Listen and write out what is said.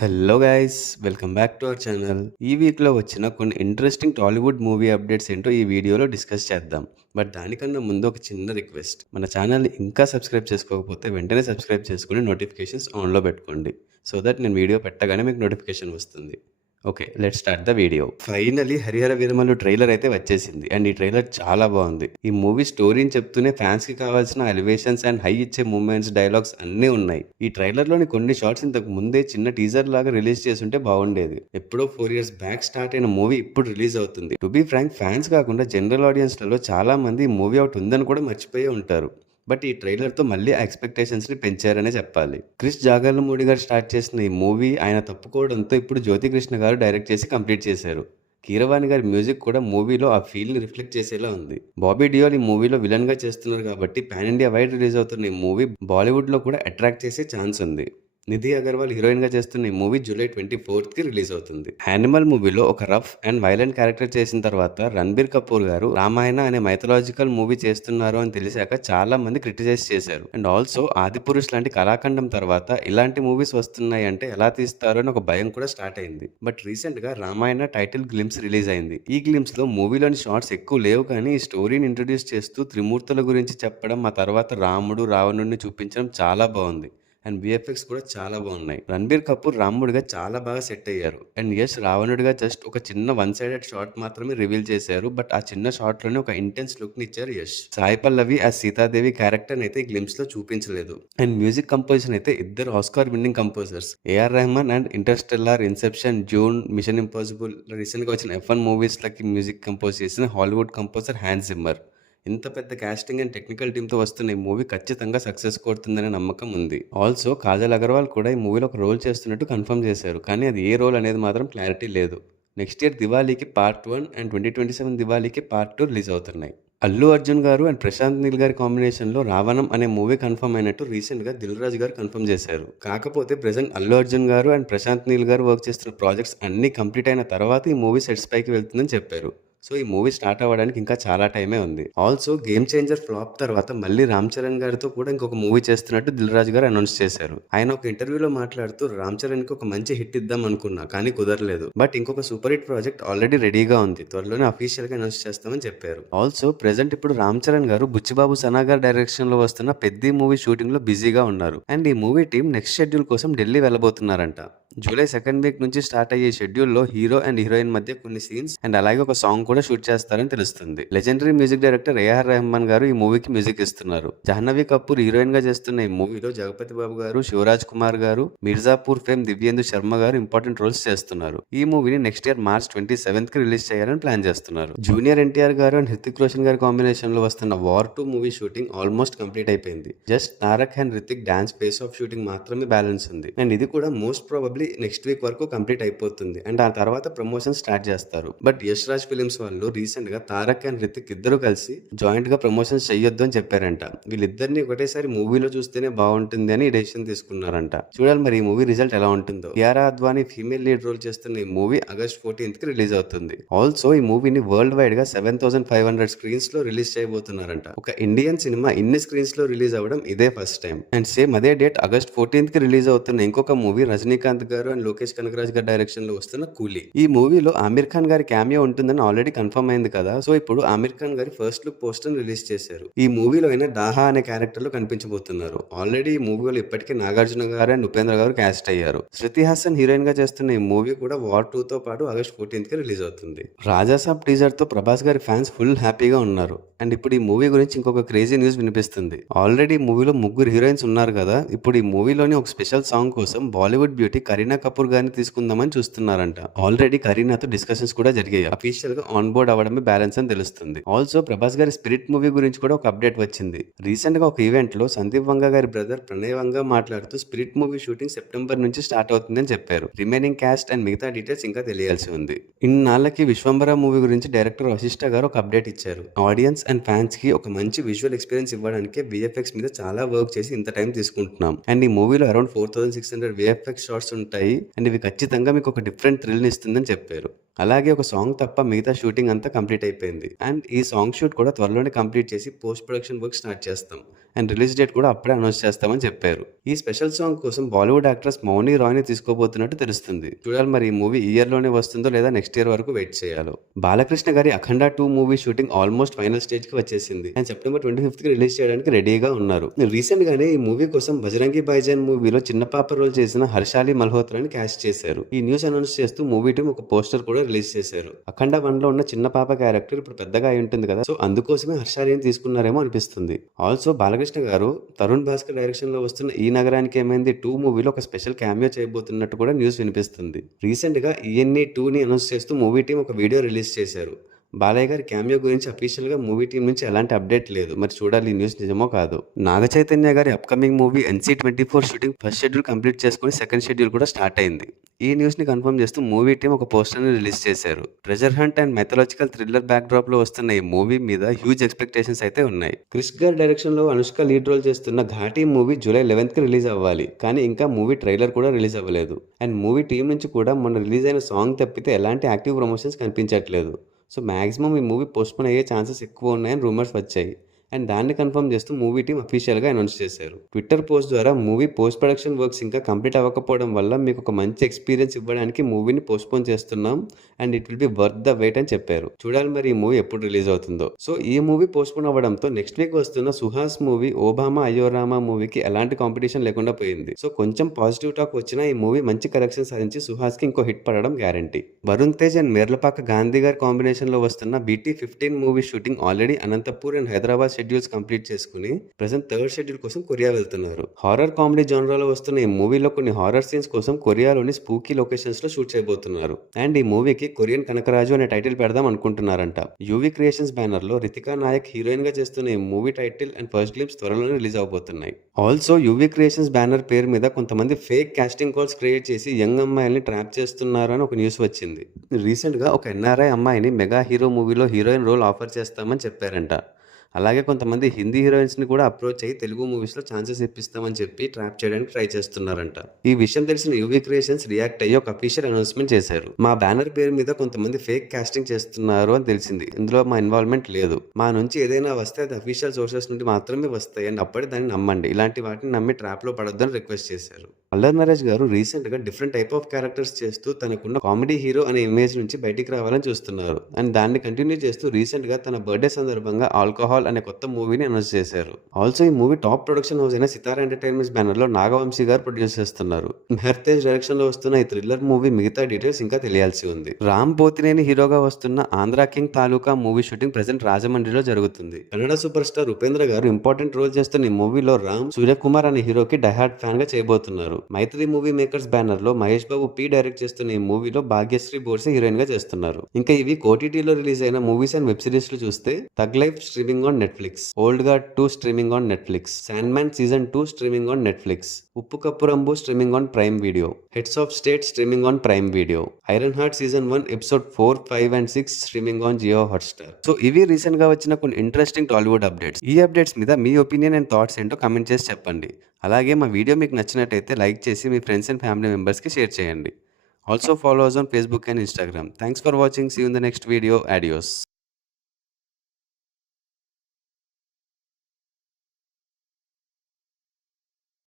Hello guys, welcome back to our channel. ఈ వీక్లో వచ్చిన కొన్ని ఇంట్రెస్టింగ్ టాలీవుడ్ మూవీ అప్డేట్స్ ఏంటో ఈ వీడియోలో డిస్కస్ చేద్దాం. బట్ దానికన్నా ముందు ఒక చిన్న రిక్వెస్ట్, మన ఛానల్ని ఇంకా సబ్స్క్రైబ్ చేసుకోకపోతే వెంటనే సబ్స్క్రైబ్ చేసుకుని నోటిఫికేషన్స్ ఆన్లో పెట్టుకోండి. సో దట్ నేను వీడియో పెట్టగానే మీకు నోటిఫికేషన్ వస్తుంది. Okay, let's start the video. Finally Harihara Veeramallu trailer అయితే వచ్చేసింది అండ్ ఈ ట్రైలర్ చాలా బాగుంది. ఈ మూవీ స్టోరీని చెప్తూనే ఫ్యాన్స్ కి కావాల్సిన ఎలివేషన్స్ అండ్ హై ఇచ్చే మూమెంట్స్, డైలాగ్స్ అన్నీ ఉన్నాయి. ఈ ట్రైలర్ లోని కొన్ని షార్ట్స్ ఇంతకు ముందే చిన్న టీజర్ లాగా రిలీజ్ చేస్తుంటే బాగుండేది. ఎప్పుడో 4 years బ్యాక్ స్టార్ట్ అయిన మూవీ ఇప్పుడు రిలీజ్ అవుతుంది. టు బీ ఫ్రాంక్, ఫ్యాన్స్ కాకుండా జనరల్ ఆడియన్స్ లలో చాలా మంది ఈ మూవీ అవుట్ ఉందని కూడా మర్చిపోయే ఉంటారు. బట్ ఈ ట్రైలర్తో మళ్ళీ ఆ ఎక్స్పెక్టేషన్స్ని పెంచారనే చెప్పాలి. క్రిష్ జాగర్లమూడి గారు స్టార్ట్ చేసిన ఈ మూవీ ఆయన తప్పుకోవడంతో ఇప్పుడు జ్యోతి కృష్ణ గారు డైరెక్ట్ చేసి కంప్లీట్ చేశారు. కీరవాణి గారి మ్యూజిక్ కూడా మూవీలో ఆ ఫీల్ని రిఫ్లెక్ట్ చేసేలా ఉంది. బాబీ డియోల్ ఈ మూవీలో విలన్గా చేస్తున్నారు కాబట్టి పాన్ ఇండియా వైడ్ రిలీజ్ అవుతున్న ఈ మూవీ బాలీవుడ్లో కూడా అట్రాక్ట్ చేసే ఛాన్స్ ఉంది. నిధి అగర్వాల్ హీరోయిన్ గా చేస్తున్న ఈ మూవీ జూలై 24th కి రిలీజ్ అవుతుంది. యానిమల్ మూవీలో ఒక రఫ్ అండ్ వైలెంట్ క్యారెక్టర్ చేసిన తర్వాత రణబీర్ కపూర్ గారు రామాయణ అనే మైథలాజికల్ మూవీ చేస్తున్నారు అని తెలిసాక చాలా మంది క్రిటిసైజ్ చేశారు. అండ్ ఆల్సో ఆదిపురుష్ లాంటి కళాఖండం తర్వాత ఇలాంటి మూవీస్ వస్తున్నాయి అంటే ఎలా తీస్తారో అని ఒక భయం కూడా స్టార్ట్ అయింది. బట్ రీసెంట్ గా రామాయణ టైటిల్ గ్లిమ్స్ రిలీజ్ అయింది. ఈ గ్లిమ్స్ లో మూవీలోని షార్ట్స్ ఎక్కువ లేవు, కానీ ఈ స్టోరీని ఇంట్రడ్యూస్ చేస్తూ త్రిమూర్తుల గురించి చెప్పడం, ఆ తర్వాత రాముడు రావణుడిని చూపించడం చాలా బాగుంది. అండ్ విఎఫ్ఎక్స్ కూడా చాలా బాగున్నాయి. రణబీర్ కపూర్ రాముడిగా చాలా బాగా సెట్ అయ్యారు. అండ్ యష్ రావణుడిగా జస్ట్ ఒక చిన్న వన్ సైడెడ్ షాట్ మాత్రమే రివీల్ చేశారు. బట్ ఆ చిన్న షాట్ లోనే ఒక ఇంటెన్స్ లుక్ ని ఇచ్చారు యష్. సాయి పల్లవి ఆ సీతాదేవి క్యారెక్టర్ అయితే ఈ గ్లిమ్స్ లో చూపించలేదు. అండ్ మ్యూజిక్ కంపోజిషన్ అయితే ఇద్దరు Oscar winning composers AR Rahman and Interstellar, Inception, Dune, Mission Impossible, recent గా వచ్చిన F1 మూవీస్ లకి మ్యూజిక్ కంపోజ్ చేసిన హాలీవుడ్ కంపోజర్ హ్యాన్స్ జిమ్మర్. ఇంత పెద్ద కాస్టింగ్ అండ్ టెక్నికల్ టీంతో వస్తున్న ఈ మూవీ ఖచ్చితంగా సక్సెస్ కొడుతుందనే నమ్మకం ఉంది. ఆల్సో కాజల్ అగర్వాల్ కూడా ఈ మూవీలో ఒక రోల్ చేస్తున్నట్టు కన్ఫర్మ్ చేశారు, కానీ అది ఏ రోల్ అనేది మాత్రం క్లారిటీ లేదు. నెక్స్ట్ ఇయర్ దివాళీకి పార్ట్ 1 అండ్ 2027 దివాళీకి పార్ట్ 2 రిలీజ్ అవుతున్నాయి. అల్లు అర్జున్ గారు అండ్ ప్రశాంత్ నీల్ గారి కాంబినేషన్లో రావణం అనే మూవీ కన్ఫర్మ్ అయినట్టు రీసెంట్గా దిల్ రాజు గారు కన్ఫర్మ్ చేశారు. కాకపోతే ప్రెసెంట్ అల్లు అర్జున్ గారు అండ్ ప్రశాంత్ నీల్ గారు వర్క్ చేస్తున్న ప్రాజెక్ట్స్ అన్ని కంప్లీట్ అయిన తర్వాత ఈ మూవీ సెట్స్ పైకి వెళ్తుందని చెప్పారు. సో ఈ మూవీ స్టార్ట్ అవ్వడానికి ఇంకా చాలా టైమే ఉంది. ఆల్సో గేమ్ చేంజర్ ఫ్లాప్ తర్వాత మళ్ళీ రామ్ చరణ్ గారితో కూడా ఇంకొక మూవీ చేస్తున్నట్టు దిల్ రాజు గారు అనౌన్స్ చేశారు. ఆయన ఒక ఇంటర్వ్యూలో మాట్లాడుతూ రామ్ చరణ్ కి ఒక మంచి హిట్ ఇద్దాం అనుకున్నా, కానీ కుదరలేదు. బట్ ఇంకొక సూపర్ హిట్ ప్రాజెక్ట్ ఆల్రెడీ రెడీగా ఉంది, త్వరలోనే అఫీషియల్ గా అనౌన్స్ చేస్తామని చెప్పారు. ఆల్సో ప్రెసెంట్ ఇప్పుడు రామ్ చరణ్ గారు బుచ్చిబాబు సనా గారి డైరెక్షన్ లో వస్తున్న పెద్ద మూవీ షూటింగ్ లో బిజీగా ఉన్నారు. అండ్ ఈ మూవీ టీం నెక్స్ట్ షెడ్యూల్ కోసం ఢిల్లీ వెళ్ళబోతున్నారంట. జూలై 2nd వీక్ నుంచి స్టార్ట్ అయ్యే షెడ్యూల్లో హీరో అండ్ హీరోయిన్ మధ్య కొన్ని సీన్స్ అండ్ అలాగే ఒక సాంగ్ కూడా షూట్ చేస్తారని తెలుస్తుంది. Legendary music director AR Rahman garu ఈ మూవీకి మ్యూజిక్ ఇస్తున్నారు. జాహ్నవి కపూర్ హీరోయిన్ గా చేస్తున్న ఈ మూవీలో జగపతి బాబు గారు, శివరాజ్ కుమార్ గారు, మిర్జాపూర్ ఫేమ్ దివ్యేందు శర్మ గారు ఇంపార్టెంట్ రోల్స్ చేస్తున్నారు. ఈ మూవీని నెక్స్ట్ ఇయర్ March 27th కి రిలీజ్ చేయాలని ప్లాన్ చేస్తున్నారు. జూనియర్ ఎన్టీఆర్ గారు అండ్ హృతిక్ రోషన్ గారి కాంబినేషన్ లో వస్తున్న war 2 movie shooting almost complete అయిపోయింది. Just Tarak and Hrithik dance face off shooting మాత్రమే బ్యాలెన్స్ ఉంది. అండ్ ఇది కూడా మోస్ట్ ప్రాబబ్లీ నెక్స్ట్ వీక్ వరకు కంప్లీట్ అయిపోతుంది. అండ్ ఆ తర్వాత ప్రమోషన్ స్టార్ట్ చేస్తారు. బట్ యష్ రాజ్ ఫిలిమ్స్ వాళ్ళు రీసెంట్ గా తారక్ అండ్ రితిక్ ఇద్దరు కలిసి జాయింట్ గా ప్రమోషన్స్ చెయ్యొద్దు అని చెప్పారంట. వీళ్ళిద్దరిని ఒకటేసారి మూవీలో చూస్తేనే బాగుంటుంది అని డెసిషన్ తీసుకున్నారంట. చూడాలి మరి ఈ మూవీ రిజల్ట్ ఎలా ఉంటుందో. Kiara Advani female lead role చేస్తున్న ఈ మూవీ August 14th కి రిలీజ్ అవుతుంది. ఆల్సో ఈ మూవీని వరల్డ్ వైడ్ గా 7,500 స్క్రీన్స్ లో రిలీజ్ చేయబోతున్నారంట. ఒక ఇండియన్ సినిమా ఇన్ని స్క్రీన్స్ లో రిలీజ్ అవ్వడం ఇదే ఫస్ట్ టైం. అండ్ సేమ్ అదే డేట్ August 14th కి రిలీజ్ అవుతున్న ఇంకొక మూవీ రజనీకాంత్ గారు అండ్ లోకేష్ కనగరాజ్ గారి డైరెక్షన్ లో వస్తున్న కూలీ. ఈ మూవీలో ఆమిర్ ఖాన్ గారి క్యామియో ఉంటుందని ఆల్రెడీ కన్ఫర్మ్ అయింది కదా. సో ఇప్పుడు ఆమిర్ ఖాన్ గారి ఫస్ట్ లుక్ పోస్టర్ రిలీజ్ చేశారు. ఈ మూవీలో అయినా దాహా అనే క్యారెక్టర్ లో కనిపించబోతున్నారు. ఆల్రెడీ ఈ మూవీలో ఇప్పటికే నాగార్జున గారు అండ్ ఉపేంద్ర గారు క్యాస్ట్ అయ్యారు. శృతి హాసన్ హీరోయిన్ గా చేస్తున్న ఈ మూవీ కూడా వార్ 2 తో పాటు August 14th కి రిలీజ్ అవుతుంది. రాజాసాబ్ టీజర్ తో ప్రభాస్ గారి ఫ్యాన్స్ ఫుల్ హ్యాపీగా ఉన్నారు. అండ్ ఇప్పుడు ఈ మూవీ గురించి ఇంకొక క్రేజీ న్యూస్ వినిపిస్తుంది. ఆల్రెడీ మూవీలో 3 హీరోయిన్స్ ఉన్నారు కదా, ఇప్పుడు ఈ మూవీలోని ఒక స్పెషల్ సాంగ్ కోసం బాలీవుడ్ బ్యూటీ కరీనా కపూర్ గారిని తీసుకుందామని చూస్తున్నారంట. ఆల్రెడీ కరీనాతో డిస్కషన్స్ కూడా జరిగాయి. అఫీషియల్ గా ఆన్ బోర్డ్ అవ్వడమే బ్యాలెన్స్ అని తెలుస్తుంది. ఆల్సో ప్రభాస్ గారి స్పిరిట్ మూవీ గురించి కూడా ఒక అప్డేట్ వచ్చింది. రీసెంట్ గా ఒక ఈవెంట్ లో సందీప్ వంగ గారి బ్రదర్ ప్రణయ్ వంగ మాట్లాడుతూ స్పిరిట్ మూవీ షూటింగ్ సెప్టెంబర్ నుంచి స్టార్ట్ అవుతుందని చెప్పారు. రిమైనింగ్ క్యాస్ట్ అండ్ మిగతా డీటెయిల్స్ ఇంకా తెలియాల్సి ఉంది. ఇన్నాళ్ళకి విశ్వంబర మూవీ గురించి డైరెక్టర్ వశిష్ఠ గారు ఒక అప్డేట్ ఇచ్చారు. ఆడియన్స్ అండ్ ఫ్యాన్స్ కి ఒక మంచి విజువల్ ఎక్స్పీరియన్స్ ఇవ్వడానికి విఎఫ్ఎక్స్ మీద చాలా వర్క్ చేసి ఇంత టైం తీసుకుంటున్నాం. అండ్ ఈ మూవీలో అరౌండ్ 4,600 విఎఫ్ఎక్స్ షాట్స్ ఉంటాయి. అండ్ ఇవి ఖచ్చితంగా మీకు ఒక డిఫరెంట్ థ్రిల్ ని ఇస్తుందని చెప్పారు. అలాగే ఒక సాంగ్ తప్ప మిగతా షూటింగ్ అంతా కంప్లీట్ అయిపోయింది. అండ్ ఈ సాంగ్ షూట్ కూడా త్వరలోనే కంప్లీట్ చేసి పోస్ట్ ప్రొడక్షన్ వర్క్ స్టార్ట్ చేస్తాం. అండ్ రిలీజ్ డేట్ కూడా అప్పుడే అనౌన్స్ చేస్తామని చెప్పారు. ఈ స్పెషల్ సాంగ్ కోసం బాలీవుడ్ యాక్ట్రెస్ మౌని రాయ్ని తీసుకోబోతున్నట్టు తెలుస్తుంది. చూడాలి మరి ఈ మూవీ ఈ ఇయర్ లోనే వస్తుందో లేదా నెక్స్ట్ ఇయర్ వరకు వెయిట్ చేయాలో. బాలకృష్ణ గారి అఖండ 2 movie shooting almost final stage కి వచ్చేసింది. అండ్ సెప్టెంబర్ 25th కి రిలీజ్ చేయడానికి రెడీగా ఉన్నారు. రీసెంట్ గానే ఈ మూవీ కోసం బజరంగి భాయిజాన్ మూవీలో చిన్న పాప రోల్ చేసిన హర్షాలి మల్హోత్రాని క్యాస్ట్ చేశారు. ఈ న్యూస్ అనౌన్స్ చేస్తూ మూవీ టీం ఒక పోస్టర్ కూడా రిలీజ్ చేశారు. అఖండ 1 లో ఉన్న చిన్న పాప క్యారెక్టర్ ఇప్పుడు పెద్దగా అయి ఉంటుంది కదా, సో అందుకోసమే హర్షాలిని తీసుకున్నారేమో అనిపిస్తుంది. ఆల్సో బాలకృష్ణ గారు తరుణ్ భాస్కర్ డైరెక్షన్ లో వస్తున్న ఈ నగరానికి ఏమైంది 2 మూవీలో ఒక స్పెషల్ క్యామియో చేయబోతున్నట్టు కూడా న్యూస్ వినిపిస్తుంది. రీసెంట్ గా ఈఎన్ఈ 2ని అనౌన్స్ చేస్తూ మూవీ టీం ఒక వీడియో రిలీజ్ చేశారు. బాలయ్య గారి క్యామియో గురించి అఫీషియల్ గా మూవీ టీం నుంచి ఎలాంటి అప్డేట్ లేదు. మరి చూడాలి ఈ న్యూస్ నిజమో కాదో. నాగ చైతన్య గారి upcoming movie NC-24 shooting first schedule complete చేసుకుని సెకండ్ షెడ్యూల్ కూడా స్టార్ట్ అయింది. ఈ న్యూస్ ని కన్ఫర్మ్ చేస్తూ మూవీ టీం ఒక పోస్టర్ ని రిలీజ్ చేశారు. Treasure hunt and mythological thriller back drop లో వస్తున్న ఈ మూవీ మీద హ్యూజ్ ఎక్స్పెక్టేషన్స్ అయితే ఉన్నాయి. క్రిష్ గారి డైరెక్షన్ లో అనుష్క లీడ్ రోల్ చేస్తున్న ఘాటీ మూవీ జూలై 11th కి రిలీజ్ అవ్వాలి. కానీ ఇంకా మూవీ ట్రైలర్ కూడా రిలీజ్ అవ్వలేదు. అండ్ మూవీ టీం నుంచి కూడా మొన్న రిలీజ్ అయిన సాంగ్ తప్పితే ఎలాంటి యాక్టివ్ ప్రమోషన్స్ కనిపించట్లేదు. సో మాక్సిమం ఈ మూవీ పోస్ట్పోన్ అయ్యే ఛాన్సెస్ ఎక్కువ ఉన్నాయని రూమర్స్ వచ్చాయి. అండ్ దాన్ని కన్ఫర్మ్ చేస్తూ మూవీ టీం అఫీషియల్గా అనౌన్స్ చేశారు. ట్విట్టర్ పోస్ట్ ద్వారా మూవీ పోస్ట్ ప్రొడక్షన్ వర్క్స్ ఇంకా కంప్లీట్ అవ్వకపోవడం వల్ల మీకు ఒక మంచి ఎక్స్పీరియన్స్ ఇవ్వడానికి మూవీని పోస్ట్పోన్ చేస్తున్నాం and it will be worth the wait అని చెప్పారు. చూడాలి మరి ఈ మూవీ ఎప్పుడు రిలీజ్ అవుతుందో. సో ఈ మూవీ పోస్ట్పోన్ అవ్వడంతో నెక్స్ట్ వీక్ వస్తున్న సుహాస్ మూవీ ఓబామా అయోరామా మూవీకి ఎలాంటి కాంపిటీషన్ లేకుండా పోయింది. సో కొంచెం పాజిటివ్ టాక్ వచ్చినా ఈ మూవీ మంచి కలెక్షన్ సాధించి సుహాస్ కి ఇంకో హిట్ పడడం గ్యారంటీ. వరుణ్ తేజ్ అండ్ మేర్లపాక గాంధీ గారి కాంబినేషన్ లో వస్తున్న BT-15 movie shooting already Anantapur and Hyderabad schedules complete చేసుకుని ప్రెసెంట్ థర్డ్ షెడ్యూల్ కోసం కొరియా వెళ్తున్నారు. హారర్ కామెడీ జోనరాలో వస్తున్న ఈ మూవీలో కొన్ని హారర్ సీన్స్ కోసం కొరియాలోని స్పూకీ లొకేషన్స్ లో షూట్ చేయబోతున్నారు. అండ్ ఈ మూవీకి కొరియన్ కనకరాజు అనే టైటిల్ పెడదాం అనుకుంటున్నారంట. యూవీ క్రియేషన్స్ బ్యానర్ లో రితికా నాయక్ హీరోయిన్ గా చేస్తున్న ఈ movie title and first glimpse త్వరలోనే రిలీజ్ అవబోతున్నాయి. ఆల్సో యూవీ క్రియేషన్స్ బ్యానర్ పేరు మీద కొంతమంది ఫేక్ కాస్టింగ్ కాల్స్ క్రియేట్ చేసి యంగ్ అమ్మాయిల్ని ట్రాప్ చేస్తున్నారు అని ఒక న్యూస్ వచ్చింది. రీసెంట్ గా ఒక NRI అమ్మాయిని మెగా హీరో మూవీలో హీరోయిన్ రోల్ ఆఫర్ చేస్తామని చెప్పారంట. అలాగే కొంతమంది హిందీ హీరోయిన్స్ని కూడా అప్రోచ్ అయ్యి తెలుగు మూవీస్లో ఛాన్సెస్ ఇప్పిస్తామని చెప్పి ట్రాప్ చేయడానికి ట్రై చేస్తున్నారంట. ఈ విషయం తెలిసిన యూవీ క్రియేషన్స్ రియాక్ట్ అయ్యి ఒక అఫీషియల్ అనౌన్స్మెంట్ చేశారు. మా బ్యానర్ పేరు మీద కొంతమంది ఫేక్ కాస్టింగ్ చేస్తున్నారు అని తెలిసింది. ఇందులో మా ఇన్వాల్వ్మెంట్ లేదు. మా నుంచి ఏదైనా వస్తే అది అఫీషియల్ సోర్సెస్ నుండి మాత్రమే వస్తాయి అని అప్పుడే దాన్ని నమ్మండి. ఇలాంటి వాటిని నమ్మి ట్రాప్లో పడొద్దని రిక్వెస్ట్ చేశారు. అల్లరి నరేష్ గారు రీసెంట్ గా డిఫరెంట్ టైప్ ఆఫ్ క్యారెక్టర్స్ చేస్తూ తనకున్న కామెడీ హీరో అనే ఇమేజ్ నుంచి బయటికి రావాలని చూస్తున్నారు. అండ్ దాన్ని కంటిన్యూ చేస్తూ రీసెంట్ గా తన బర్త్డే సందర్భంగా ఆల్కహాల్ అనే కొత్త మూవీని అనౌన్స్ చేశారు. ఆల్సో ఈ మూవీ టాప్ ప్రొడక్షన్ హౌస్ అయిన సితారా ఎంటర్టైన్మెంట్స్ బ్యానర్ లో నాగవంశీ గారు ప్రొడ్యూస్ చేస్తున్నారు. మెహర్తేజ్ డైరెక్షన్ లో వస్తున్న ఈ థ్రిల్లర్ మూవీ మిగతా డీటెయిల్స్ ఇంకా తెలియాల్సి ఉంది. రామ్ పోతినేని హీరోగా వస్తున్న ఆంధ్ర కింగ్ తాలూకా మూవీ షూటింగ్ ప్రెసెంట్ రాజమండ్రిలో జరుగుతుంది. కన్నడ సూపర్ స్టార్ ఉపేంద్ర గారు ఇంపార్టెంట్ రోల్ చేస్తున్న ఈ మూవీలో రామ్ సూర్యకుమార్ అనే హీరోకి డైహార్డ్ ఫ్యాన్ గా చేయబోతున్నారు. మైత్రి మూవీ మేకర్స్ బ్యానర్ లో మహేష్ బాబు డైరెక్ట్ చేస్తున్న ఈ మూవీలో భాగ్యశ్రీ బోర్సే హీరోయిన్ గా చేస్తున్నారు. ఇంకా ఇవి OTTలో రిలీజ్ అయిన మూవీస్ అండ్ వెబ్ సిరీస్ లో చూస్తే thug life streaming on Netflix, old guard 2 streaming on Netflix, sandman season 2 streaming on Netflix, Uppu Kappurambu streaming on Prime Video, heads of state streaming on Prime Video, iron heart season 1 episode 4, 5 and 6 streaming on Jio Hotstar. So ఇవి recent గా వచ్చిన కొన్ని interesting Tollywood updates. ఈ updates మీద మీ opinion and thoughts ఏంటో comment చేసి చెప్పండి. అలాగే మా వీడియో మీకు నచ్చినట్టయితే లైక్ చేసి మీ ఫ్రెండ్స్ అండ్ ఫ్యామిలీ మెంబర్స్కి షేర్ చేయండి. Also follow us on Facebook and Instagram. Thanks for watching. See you in the next video. Adios.